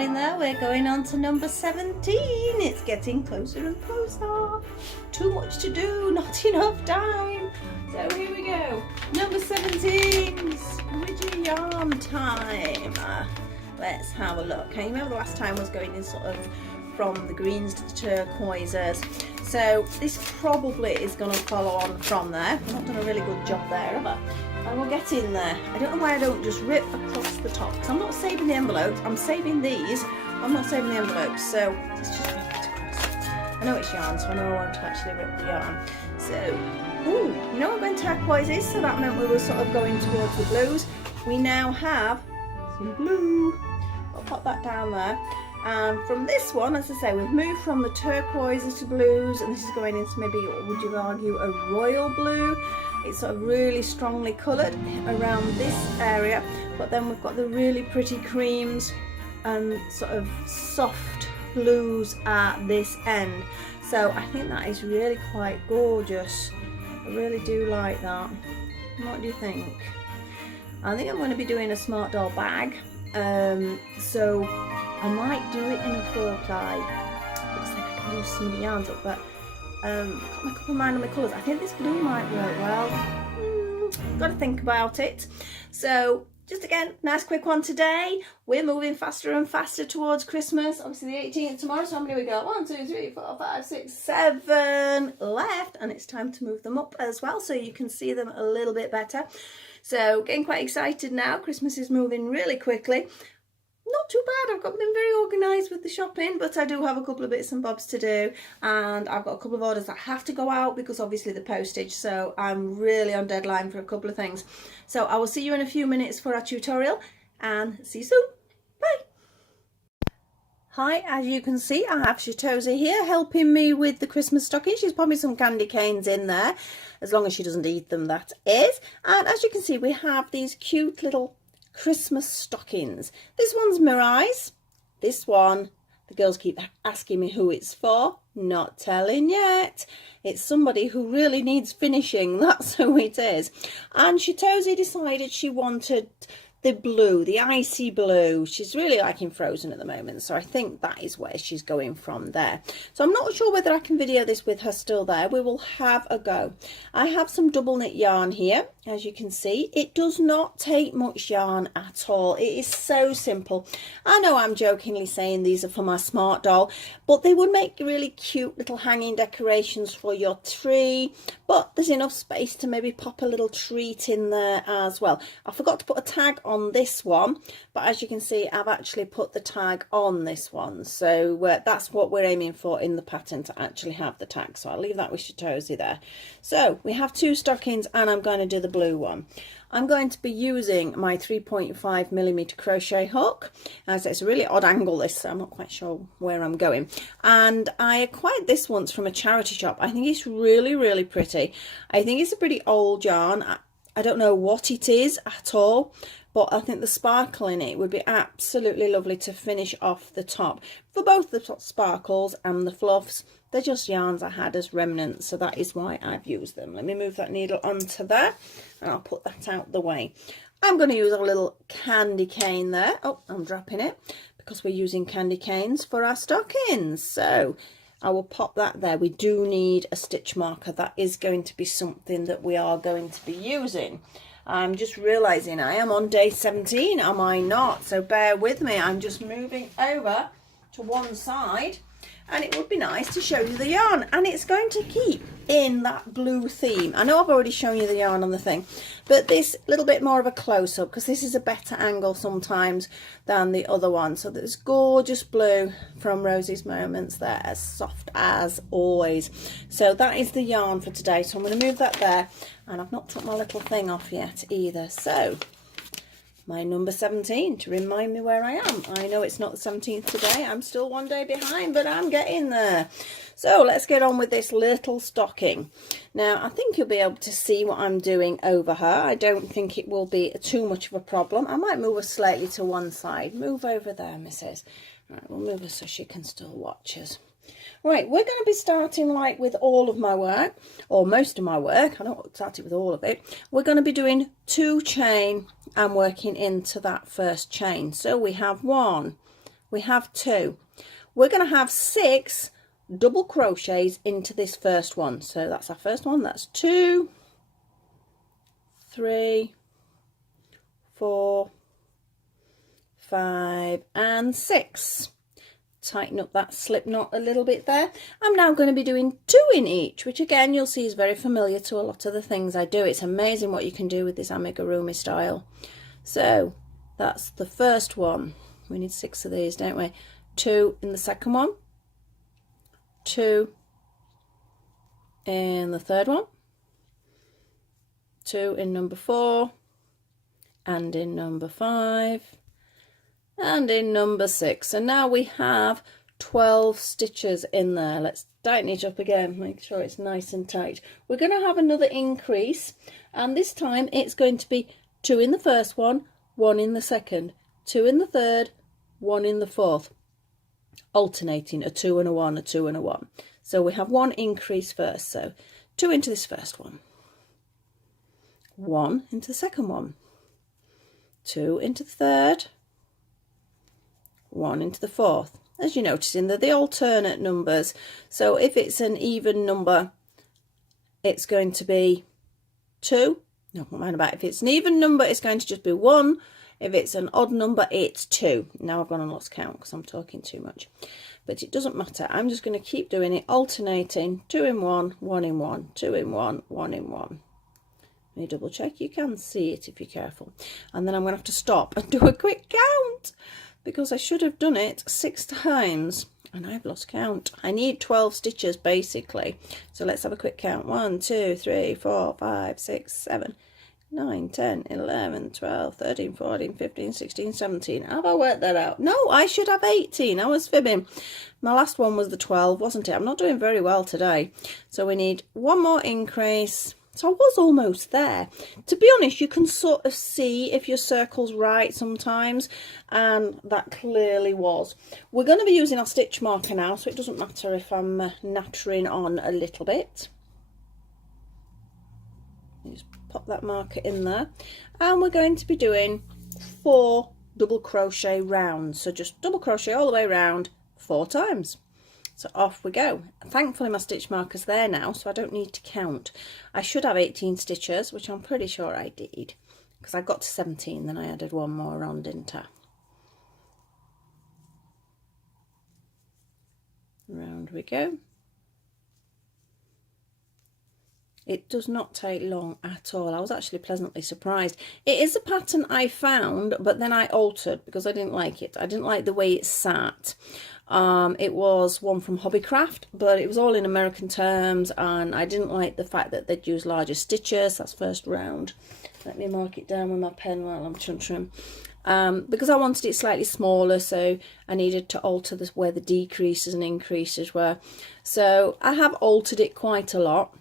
morning there. We're going on to number 17. It's getting closer and closer. Too much to do, not enough time. So here we go. Number 17, squidgy yarn time. Let's have a look. Can you remember the last time I was going in sort of from the greens to the turquoises? So this probably is going to follow on from there. I've not done a really good job there, have I? And we'll get in there. I don't know why I don't just rip across the top, because I'm not saving the envelopes. I'm saving these. I'm not saving the envelopes. So let's just rip it across. I know it's yarn, so I know I won't actually rip the yarn. So, ooh, you know what turquoises? So that meant we were sort of going towards the blues. We now have some blue. I'll pop that down there. And from this one, as I say, we've moved from the turquoises to blues, and this is going into maybe, would you argue, a royal blue. It's sort of really strongly coloured around this area, but then we've got the really pretty creams and sort of soft blues at this end. So I think that is really quite gorgeous. I really do like that. What do you think? I think I'm going to be doing a Smartdoll bag. So I might do it in a 4-ply. Looks like I can use some of the yarns up, but got my couple of mind on my colours. I think this blue might work well. Got to think about it. So just again, nice quick one today. We're moving faster and faster towards Christmas. Obviously the 18th tomorrow, so how many we got? 1, 2, 3, 4, 5, 6, 7 left, and it's time to move them up as well so you can see them a little bit better. So getting quite excited now. Christmas is moving really quickly. Not too bad. I've been very organised with the shopping, but I do have a couple of bits and bobs to do, and I've got a couple of orders that have to go out because obviously the postage, so I'm really on deadline for a couple of things. So I will see you in a few minutes for our tutorial, and see you soon. Bye. Hi, as you can see, I have Shitoza here helping me with the Christmas stocking. She's put me some candy canes in there, as long as she doesn't eat them, that is. And as you can see, we have these cute little Christmas stockings. This one's Mirai's. This one, the girls keep asking me who it's for. Not telling yet. It's somebody who really needs finishing. That's who it is. And Shitoza decided she wanted the blue, the icy blue. She's really liking Frozen at the moment, so I think that is where she's going from there. So I'm not sure whether I can video this with her still there. We will have a go. I have some double knit yarn here, as you can see. It does not take much yarn at all. It is so simple. I know I'm jokingly saying these are for my Smartdoll, but they would make really cute little hanging decorations for your tree, but there's enough space to maybe pop a little treat in there as well. I forgot to put a tag on this one, but as you can see, I've actually put the tag on this one, so that's what we're aiming for in the pattern, to actually have the tag. So I'll leave that with Shitoza there. So we have 2 stockings, and I'm going to do the blue one. I'm going to be using my 3.5mm crochet hook, as it's a really odd angle this, so I'm not quite sure where I'm going. And I acquired this once from a charity shop. I think it's really pretty. I think it's a pretty old yarn. I don't know what it is at all, but I think the sparkle in it would be absolutely lovely to finish off the top for both the sparkles and the fluffs. They're just yarns I had as remnants, so that is why I've used them. Let me move that needle onto there, and I'll put that out the way. I'm going to use a little candy cane there. Oh, I'm dropping it because we're using candy canes for our stockings. So I will pop that there. We do need a stitch marker. That is going to be something that we are going to be using. I'm just realising I am on day 17, am I not? So bear with me. I'm just moving over to one side, and it would be nice to show you the yarn, and it's going to keep in that blue theme. I know I've already shown you the yarn on the thing, but this little bit more of a close-up, because this is a better angle sometimes than the other one. So there's gorgeous blue from Rosie's Moments there, as soft as always. So that is the yarn for today, so I'm going to move that there, and I've not took my little thing off yet either. So my number 17 to remind me where I am. I know it's not the 17th today. I'm still one day behind, but I'm getting there. So let's get on with this little stocking. Now, I think you'll be able to see what I'm doing over her. I don't think it will be too much of a problem. I might move her slightly to one side. Move over there, Mrs. Right, we'll move her so she can still watch us. Right, we're going to be starting like with all of my work, or most of my work. I don't start it with all of it. We're going to be doing 2 chain and working into that first chain. So we have 1 we have 2. We're going to have 6 double crochets into this first one. So that's our first one. That's 2, 3, 4, 5 and 6. Tighten up that slip knot a little bit there. I'm now going to be doing 2 in each, which again you'll see is very familiar to a lot of the things I do. It's amazing what you can do with this amigurumi style. So that's the first one. We need 6 of these, don't we? 2 in the second one, 2 in the third one, 2 in number 4, and in number 5, and in number 6. And now we have 12 stitches in there. Let's tighten it up again, make sure it's nice and tight. We're going to have another increase, and this time it's going to be 2 in the first one, 1 in the second, 2 in the third, 1 in the fourth, alternating a 2 and a 1, a 2 and a 1. So we have 1 increase first. So 2 into this first one, 1 into the second one, 2 into the third, 1 into the fourth. As you notice, they're the alternate numbers. So if it's an even number, it's going to be 2. No, what mind about if it's an even number, it's going to just be 1. If it's an odd number, it's 2. Now I've gone and lost count because I'm talking too much. But it doesn't matter. I'm just going to keep doing it, alternating 2 in 1, 1 in 1, 2 in 1, 1 in 1. Let me double check. You can see it if you're careful. And then I'm going to have to stop and do a quick count, because I should have done it 6 times and I've lost count. I need 12 stitches basically. So let's have a quick count. 1, 2, 3, 4, 5, 6, 7, 9, 10, 11, 12, 13, 14, 15, 16, 17. Have I worked that out? No, I should have 18. I was fibbing. My last one was the 12, wasn't it? I'm not doing very well today. So we need 1 more increase. So I was almost there. To be honest, you can sort of see if your circle's right sometimes, and that clearly was. We're going to be using our stitch marker now, so it doesn't matter if I'm nattering on a little bit. Just pop that marker in there, and we're going to be doing 4 double crochet rounds. So just double crochet all the way around 4 times. So off we go. Thankfully my stitch marker's there now, so I don't need to count. I should have 18 stitches, which I'm pretty sure I did, because I got to 17, then I added 1 more on, didn't I? Round we go. It does not take long at all. I was actually pleasantly surprised. It is a pattern I found, but then I altered because I didn't like it. I didn't like the way it sat. It was one from Hobbycraft, but it was all in American terms, and I didn't like the fact that they'd use larger stitches. That's first round. Let me mark it down with my pen while I'm chuntering. Because I wanted it slightly smaller, so I needed to alter this where the decreases and increases were. So I have altered it quite a lot.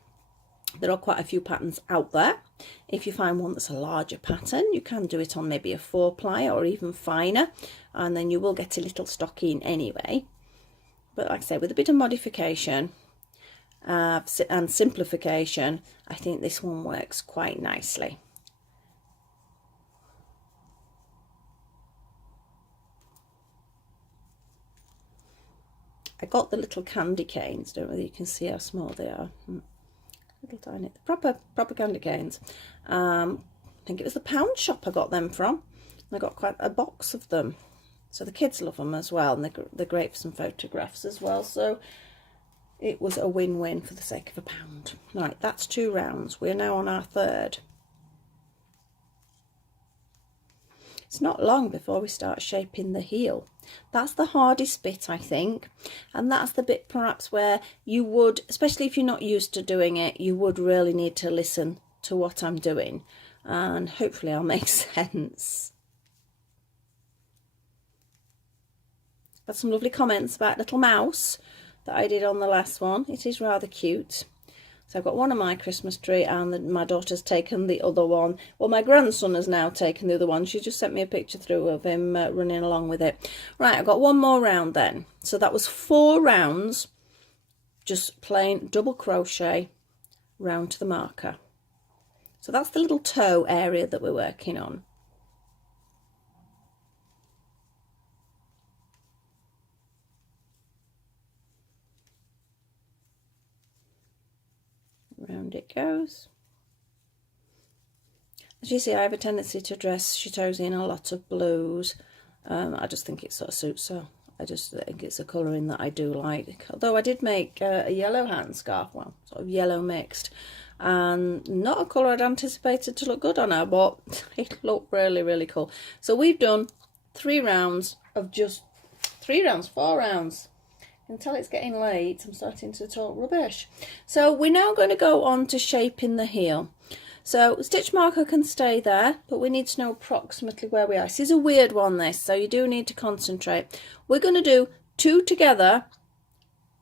There are quite a few patterns out there. If you find one that's a larger pattern, you can do it on maybe a 4-ply or even finer, and then you will get a little stocking anyway. But like I say, with a bit of modification and simplification, I think this one works quite nicely. I got the little candy canes. Don't know whether you can see how small they are. Little tiny, proper candy canes. I think it was the pound shop I got them from. I got quite a box of them, so the kids love them as well, and they're great for some photographs as well. So it was a win-win for the sake of £1. Right, that's 2 rounds. We're now on our 3rd. It's not long before we start shaping the heel. That's the hardest bit, I think, and that's the bit perhaps where you would, especially if you're not used to doing it, you would really need to listen to what I'm doing, and hopefully I'll make sense. Got some lovely comments about little mouse that I did on the last one. It is rather cute. So I've got one on my Christmas tree, and my daughter's taken the other one. Well, my grandson has now taken the other one. She just sent me a picture through of him running along with it. Right, I've got 1 more round then. So that was 4 rounds, just plain double crochet round to the marker. So that's the little toe area that we're working on. round it goes. As you see, I have a tendency to dress Chitose in a lot of blues. I just think it sort of suits her. I just think it's a colouring that I do like. Although I did make a yellow hand scarf, well, sort of yellow mixed, and not a colour I'd anticipated to look good on her, but it looked really, really cool. So we've done 3 rounds of just 4 rounds. You can tell it's getting late. I'm starting to talk rubbish. So we're now going to go on to shaping the heel. So stitch marker can stay there, but we need to know approximately where we are. This is a weird one, this, so you do need to concentrate. We're going to do 2 together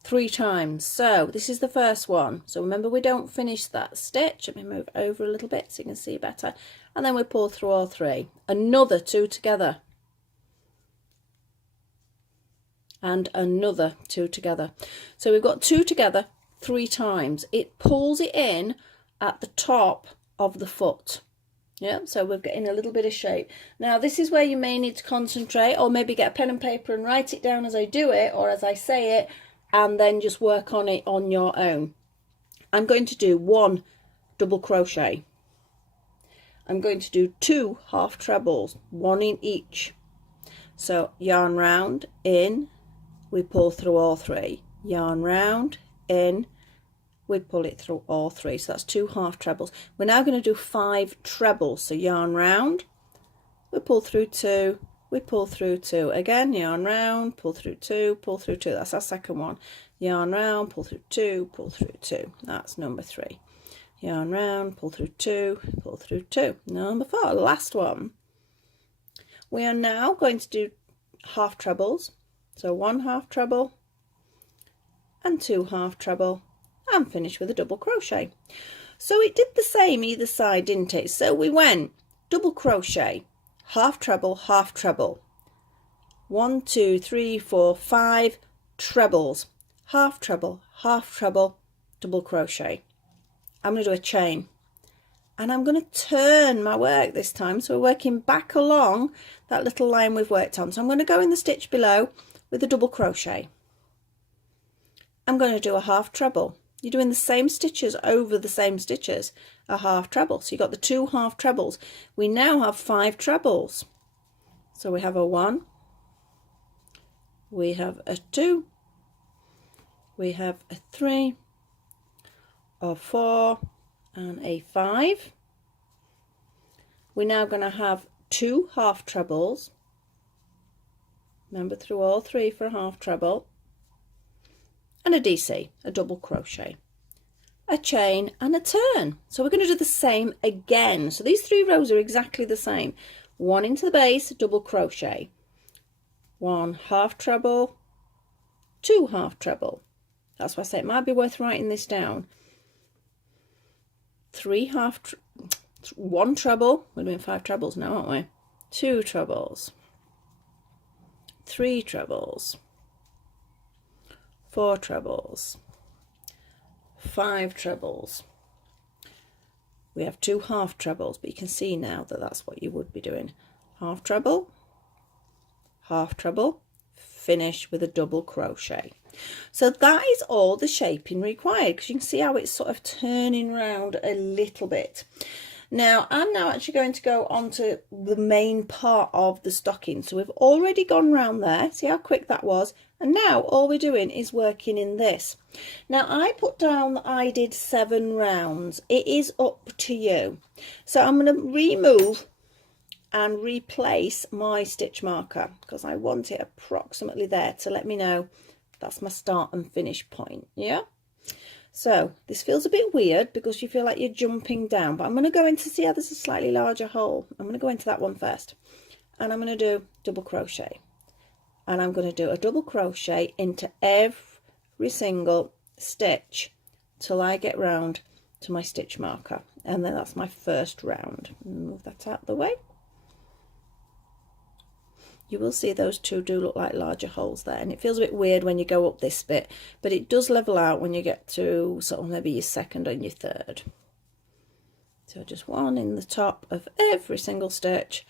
3 times. So this is the first one. So remember, we don't finish that stitch. Let me move over a little bit so you can see better. And then we pull through all 3. Another 2 together. And another 2 together. So we've got 2 together 3 times. It pulls it in at the top of the foot. Yeah, so we're getting a little bit of shape. Now this is where you may need to concentrate, or maybe get a pen and paper and write it down as I do it, or as I say it, and then just work on it on your own. I'm going to do 1 double crochet. I'm going to do 2 half trebles, 1 in each. So yarn round, in, we pull through all 3. Yarn round, in, we pull it through all 3. So that's 2 half trebles. We're now going to do 5 trebles. So yarn round, we pull through 2, we pull through 2. Again, yarn round, pull through 2, pull through 2. That's our second one. Yarn round, pull through 2, pull through 2. That's number 3. Yarn round, pull through 2, pull through 2. Number 4, last one. We are now going to do half trebles. So 1 half treble and 2 half treble, and finish with a double crochet. So it did the same either side, didn't it? So we went double crochet, half treble, 1 2 3 4 5 trebles, half treble, double crochet. I'm going to do a chain, and I'm going to turn my work this time, so we're working back along that little line we've worked on. So I'm going to go in the stitch below with a double crochet. I'm going to do a half treble. You're doing the same stitches over the same stitches, a half treble. So you've got the 2 half trebles. We now have 5 trebles. So we have a 1, we have a 2, we have a 3, a 4, and a 5. We're now going to have 2 half trebles. Remember, through all 3 for a half treble, and a DC, a double crochet, a chain, and a turn. So we're going to do the same again. So these 3 rows are exactly the same. 1 into the base, double crochet, 1 half treble, 2 half treble. That's why I say it might be worth writing this down. 1 treble. We're doing 5 trebles now, aren't we? 2 trebles, 3 trebles, 4 trebles, 5 trebles. We have 2 half trebles, but you can see now that that's what you would be doing. Half treble, finish with a double crochet. So that is all the shaping required, because you can see how it's sort of turning round a little bit. Now I'm now actually going to go on to the main part of the stocking. So we've already gone round there, see how quick that was, and now all we're doing is working in this. Now I put down that I did 7 rounds. It is up to you. So I'm going to remove and replace my stitch marker, because I want it approximately there to let me know that's my start and finish point. Yeah, so this feels a bit weird because you feel like you're jumping down, but I'm going to go into, see how there's a slightly larger hole. I'm going to go into that one first, and I'm going to do double crochet, and I'm going to do a double crochet into every single stitch till I get round to my stitch marker, and then that's my first round. Move that out of the way. You will see those 2 do look like larger holes there, and it feels a bit weird when you go up this bit, but it does level out when you get to sort of maybe your second and your third. So just 1 in the top of every single stitch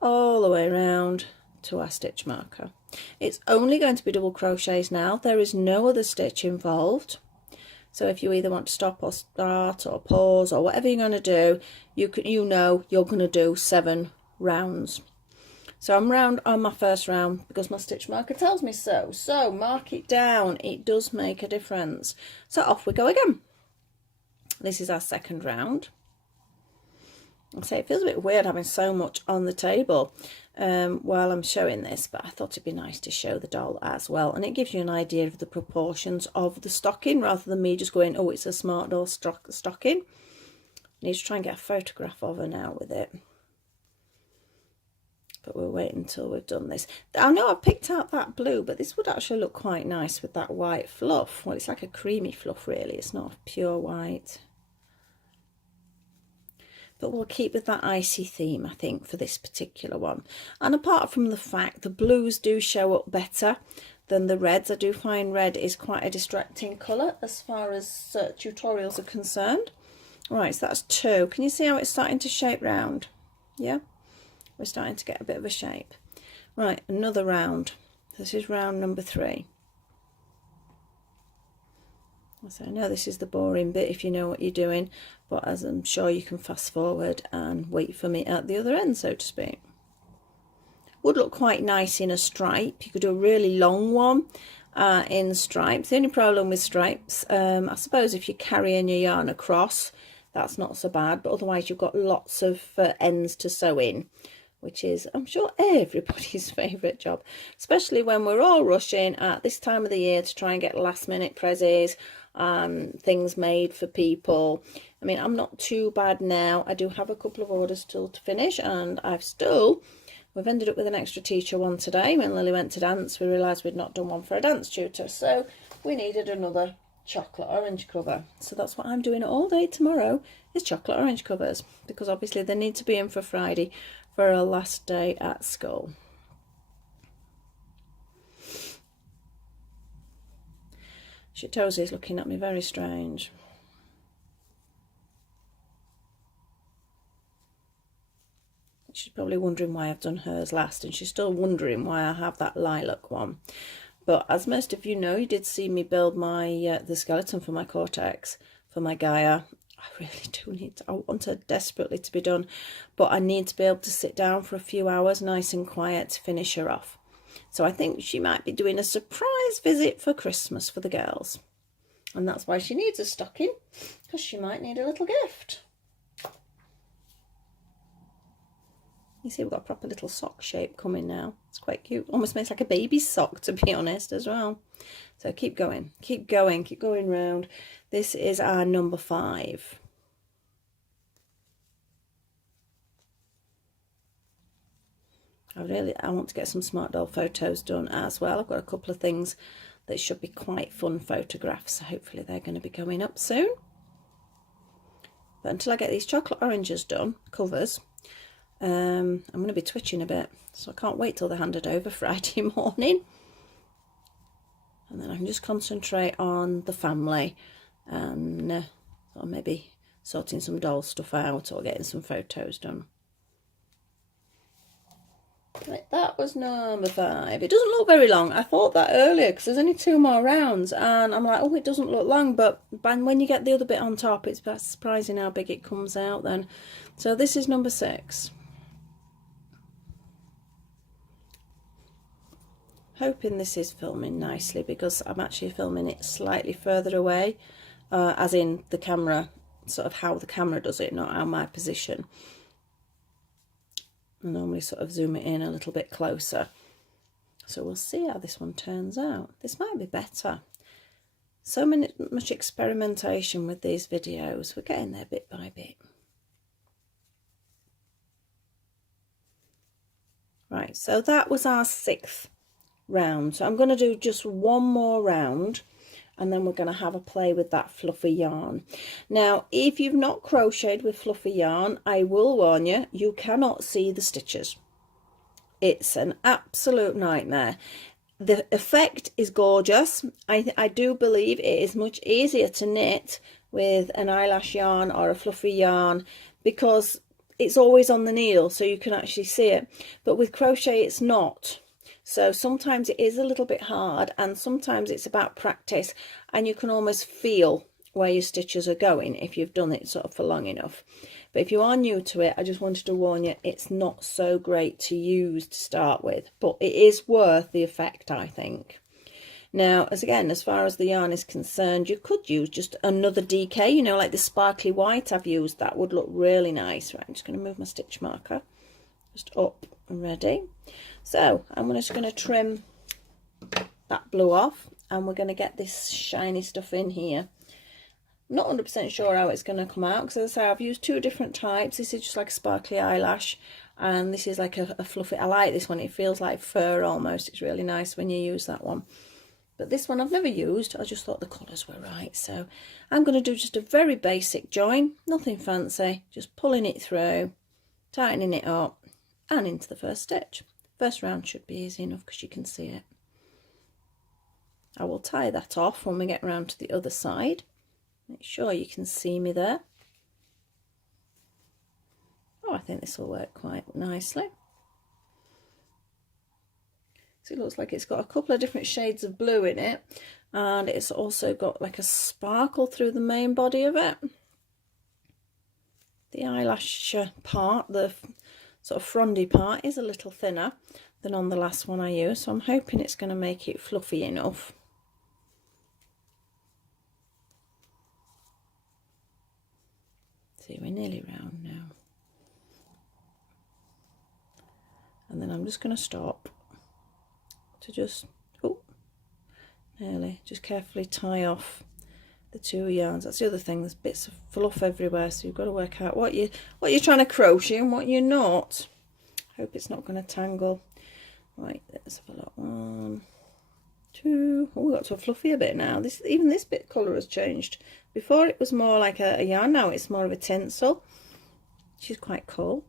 all the way around to our stitch marker. It's only going to be double crochets now. There is no other stitch involved. So if you either want to stop or start or pause or whatever you're going to do, you know you're going to do 7 rounds. So I'm round on my first round because my stitch marker tells me so. So mark it down. It does make a difference. So off we go again. This is our second round. I say it feels a bit weird having so much on the table while I'm showing this, but I thought it'd be nice to show the doll as well, and it gives you an idea of the proportions of the stocking rather than me just going, oh, it's a Smartdoll stocking. I need to try and get a photograph of her now with it, but we'll wait until we've done this. I know I've picked out that blue, but this would actually look quite nice with that white fluff. Well, it's like a creamy fluff really, it's not pure white. But we'll keep with that icy theme, I think, for this particular one. And apart from the fact the blues do show up better than the reds, I do find red is quite a distracting colour as far as tutorials are concerned. Right, so that's 2. Can you see how it's starting to shape round? Yeah, we're starting to get a bit of a shape. Right, another round. This is round number 3. So I know this is the boring bit if you know what you're doing, but as I'm sure you can fast forward and wait for me at the other end, so to speak. Would look quite nice in a stripe. You could do a really long one in stripes. The only problem with stripes, I suppose if you're carrying your yarn across, that's not so bad, but otherwise you've got lots of ends to sew in, which is, I'm sure, everybody's favourite job, especially when we're all rushing at this time of the year to try and get last minute prezzies, things made for people. I mean, I'm not too bad now. I do have a couple of orders still to finish, and we've ended up with an extra teacher one today. When Lily went to dance, we realised we'd not done one for a dance tutor, so we needed another chocolate orange cover. So that's what I'm doing all day tomorrow, is chocolate orange covers, because obviously they need to be in for Friday for our last day at school. Shitosi is looking at me very strange. She's probably wondering why I've done hers last, and she's still wondering why I have that lilac one. But as most of you know, you did see me build my the skeleton for my cortex, for my Gaia. I really do need to, I want her desperately to be done, but I need to be able to sit down for a few hours nice and quiet to finish her off. So I think she might be doing a surprise visit for Christmas for the girls. And that's why she needs a stocking, because she might need a little gift. You see, we've got a proper little sock shape coming now. It's quite cute. Almost makes like a baby's sock, to be honest, as well. So keep going, keep going, keep going round. This is our number 5. I want to get some Smartdoll photos done as well. I've got a couple of things that should be quite fun photographs, so hopefully they're going to be going up soon. But until I get these chocolate oranges done, covers, I'm going to be twitching a bit, so I can't wait till they're handed over Friday morning, and then I can just concentrate on the family and or maybe sorting some doll stuff out or getting some photos done. Right, that was number 5. It doesn't look very long. I thought that earlier because there's only 2 more rounds, and I'm like, oh, it doesn't look long, but when you get the other bit on top, it's surprising how big it comes out then. So this is number 6. Hoping this is filming nicely, because I'm actually filming it slightly further away, as in the camera, sort of how the camera does it, not how my position. I normally sort of zoom it in a little bit closer. So we'll see how this one turns out. This might be better. So much experimentation with these videos. We're getting there bit by bit. Right, so that was our 6th round. So I'm going to do just one more round, and then we're going to have a play with that fluffy yarn. Now, if you've not crocheted with fluffy yarn, I will warn you, you cannot see the stitches. It's an absolute nightmare. The effect is gorgeous. I do believe it is much easier to knit with an eyelash yarn or a fluffy yarn, because it's always on the needle, so you can actually see it. But with crochet, it's not. So sometimes it is a little bit hard, and sometimes it's about practice, and you can almost feel where your stitches are going if you've done it sort of for long enough. But if you are new to it, I just wanted to warn you, it's not so great to use to start with, but it is worth the effect, I think. Now, as far as the yarn is concerned, you could use just another DK, you know, like the sparkly white I've used. That would look really nice. Right, I'm just going to move my stitch marker just up and ready. So I'm just going to trim that blue off, and we're going to get this shiny stuff in here. I'm not 100% sure how it's going to come out, because as I say, I've used two different types. This is just like a sparkly eyelash, and this is like a fluffy. I like this one. It feels like fur almost. It's really nice when you use that one. But this one I've never used. I just thought the colours were right. So I'm going to do just a very basic join, nothing fancy, just pulling it through, tightening it up, and into the first stitch. First round should be easy enough because you can see it. I will tie that off when we get round to the other side. Make sure you can see me there. Oh, I think this will work quite nicely. So it looks like it's got a couple of different shades of blue in it, and it's also got like a sparkle through the main body of it. The eyelash part, the sort of frondy part, is a little thinner than on the last one I used, so I'm hoping it's going to make it fluffy enough. See, we're nearly round now. And then I'm just going to stop to just, oh, nearly, just carefully tie off the two yarns. That's the other thing, there's bits of fluff everywhere, so you've got to work out what you're trying to crochet and what you're not. Hope it's not going to tangle. Right, let's have a look. 1, 2. Oh, we've got to a fluffier bit now. Even this bit colour has changed. Before it was more like a yarn, now it's more of a tinsel, which is quite cool.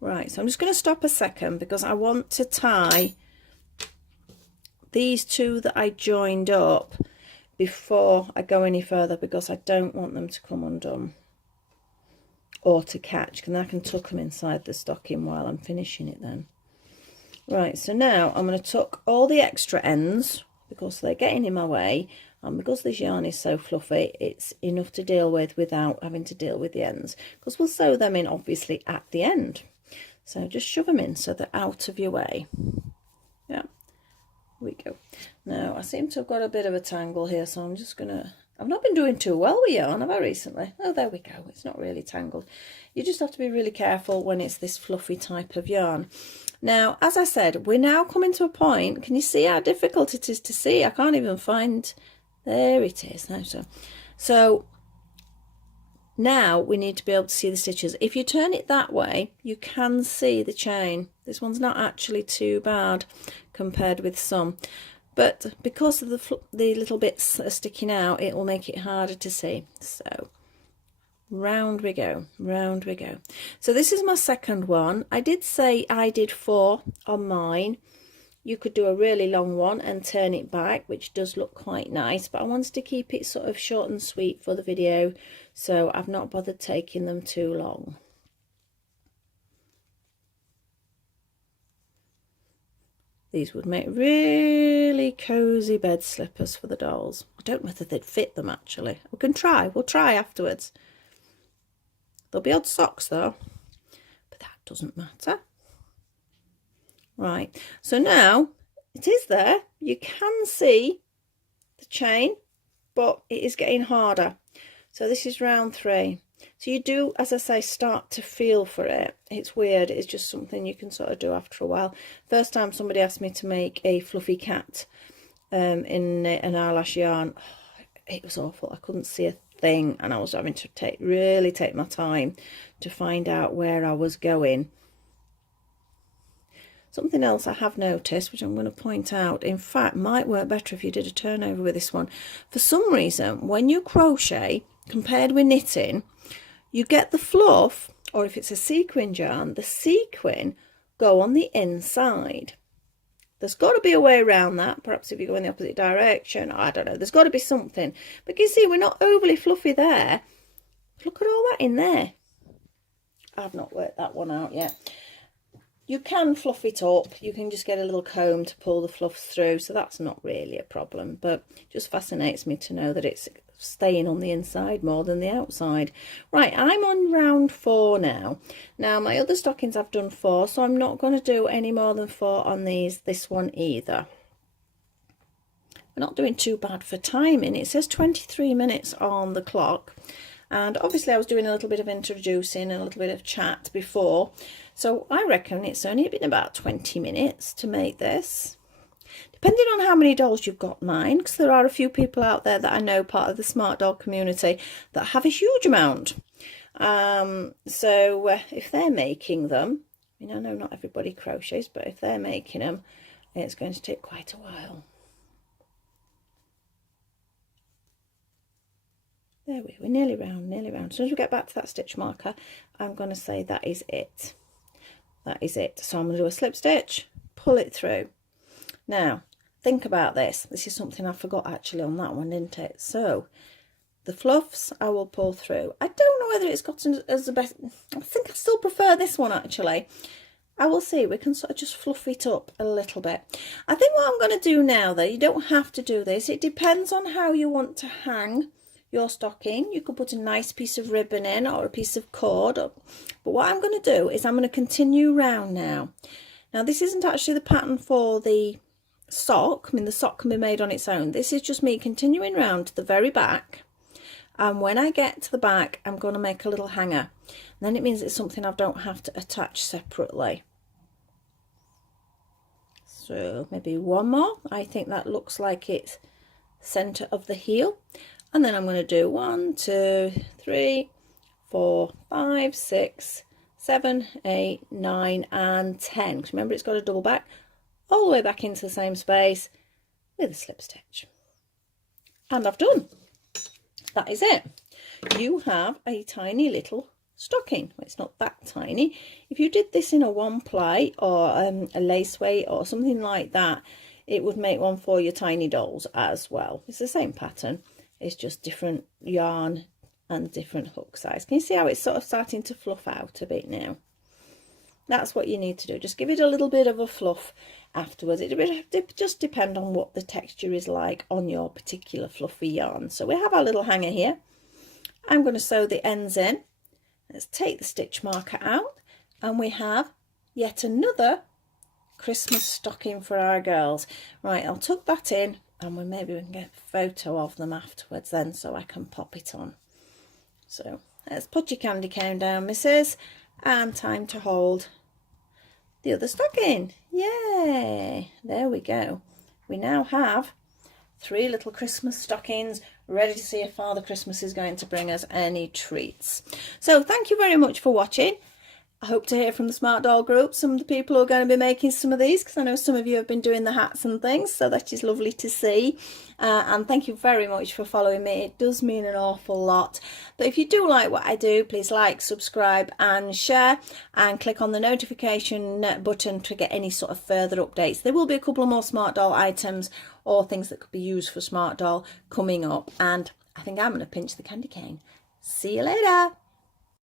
Right, so I'm just going to stop a second because I want to tie these two that I joined up before I go any further, because I don't want them to come undone or to catch, and I can tuck them inside the stocking while I'm finishing it then. Right, so now I'm going to tuck all the extra ends because they're getting in my way, and because this yarn is so fluffy, it's enough to deal with without having to deal with the ends, because we'll sew them in obviously at the end. So just shove them in so they're out of your way. Yeah, here we go. Now I seem to have got a bit of a tangle here, so I'm just gonna, I've not been doing too well with yarn, have I, recently? Oh, there we go, it's not really tangled. You just have to be really careful when it's this fluffy type of yarn. Now, as I said, we're now coming to a point, can you see how difficult it is to see? I can't even find, there it is. So now we need to be able to see the stitches. If you turn it that way, you can see the chain. This one's not actually too bad compared with some, but because of the little bits that are sticking out, it will make it harder to see. So round we go, round we go. So this is my second one. I did say I did 4 on mine. You could do a really long one and turn it back, which does look quite nice, but I wanted to keep it sort of short and sweet for the video, so I've not bothered taking them too long. These would make really cozy bed slippers for the dolls. I don't know whether they'd fit them actually. We can try, we'll try afterwards. There'll be odd socks though, but that doesn't matter. Right, so now it is there. You can see the chain, but it is getting harder. So this is round 3. So you do, as I say, start to feel for it. It's weird. It's just something you can sort of do after a while. First time somebody asked me to make a fluffy cat in an eyelash yarn, it was awful. I couldn't see a thing, and I was having to really take my time to find out where I was going. Something else I have noticed, which I'm going to point out, in fact might work better if you did a turnover with this one. For some reason, when you crochet, compared with knitting, you get the fluff, or if it's a sequin yarn, the sequin go on the inside. There's got to be a way around that. Perhaps if you go in the opposite direction, I don't know. There's got to be something. But you see, we're not overly fluffy there. Look at all that in there. I've not worked that one out yet. You can fluff it up. You can just get a little comb to pull the fluffs through, so that's not really a problem. But it just fascinates me to know that it's staying on the inside more than the outside. Right, I'm on round 4 now. Now my other stockings I've done 4, so I'm not going to do any more than 4 on this one either. We're not doing too bad for timing. It says 23 minutes on the clock. And obviously I was doing a little bit of introducing and a little bit of chat before. So I reckon it's only been about 20 minutes to make this. Depending on how many dolls you've got, mind, because there are a few people out there that I know part of the Smartdoll community that have a huge amount. So if they're making them, I mean, I know not everybody crochets, but if they're making them, it's going to take quite a while. There we're nearly round, nearly round. As soon as we get back to that stitch marker, I'm going to say that is it. That is it. So I'm going to do a slip stitch, pull it through. Now, think about this. This is something I forgot actually on that one, didn't it? So, the fluffs I will pull through. I don't know whether it's gotten as the best. I think I still prefer this one actually. I will see. We can sort of just fluff it up a little bit. I think what I'm going to do now, though, you don't have to do this. It depends on how you want to hang your stocking. You could put a nice piece of ribbon in or a piece of cord. But what I'm going to do is I'm going to continue round now. Now this isn't actually the pattern for the sock. I mean, the sock can be made on its own. This is just me continuing round to the very back. And when I get to the back, I'm going to make a little hanger. And then it means it's something I don't have to attach separately. So maybe one more. I think that looks like it's centre of the heel. And then I'm going to do 1, 2, 3, 4, 5, 6, 7, 8, 9 and 10. Because remember, it's got a double back all the way back into the same space with a slip stitch. And I've done. That is it. You have a tiny little stocking. It's not that tiny. If you did this in a one ply or a lace weight or something like that, it would make one for your tiny dolls as well. It's the same pattern. It's just different yarn and different hook size. Can you see how it's sort of starting to fluff out a bit now? That's what you need to do. Just give it a little bit of a fluff afterwards. It just depend on what the texture is like on your particular fluffy yarn. So we have our little hanger here. I'm going to sew the ends in. Let's take the stitch marker out, and we have yet another Christmas stocking for our girls. Right, I'll tuck that in, and maybe we can get a photo of them afterwards then, so I can pop it on. So let's put your candy cane down, missus, and time to hold the other stocking. Yay! There we go. We now have 3 little Christmas stockings ready to see if Father Christmas is going to bring us any treats. So thank you very much for watching. I hope to hear from the Smartdoll group, some of the people who are going to be making some of these, because I know some of you have been doing the hats and things, so that is lovely to see. And thank you very much for following me. It does mean an awful lot. But if you do like what I do, please like, subscribe and share, and click on the notification button to get any sort of further updates. There will be a couple of more Smartdoll items or things that could be used for Smartdoll coming up, and I think I'm going to pinch the candy cane. See you later.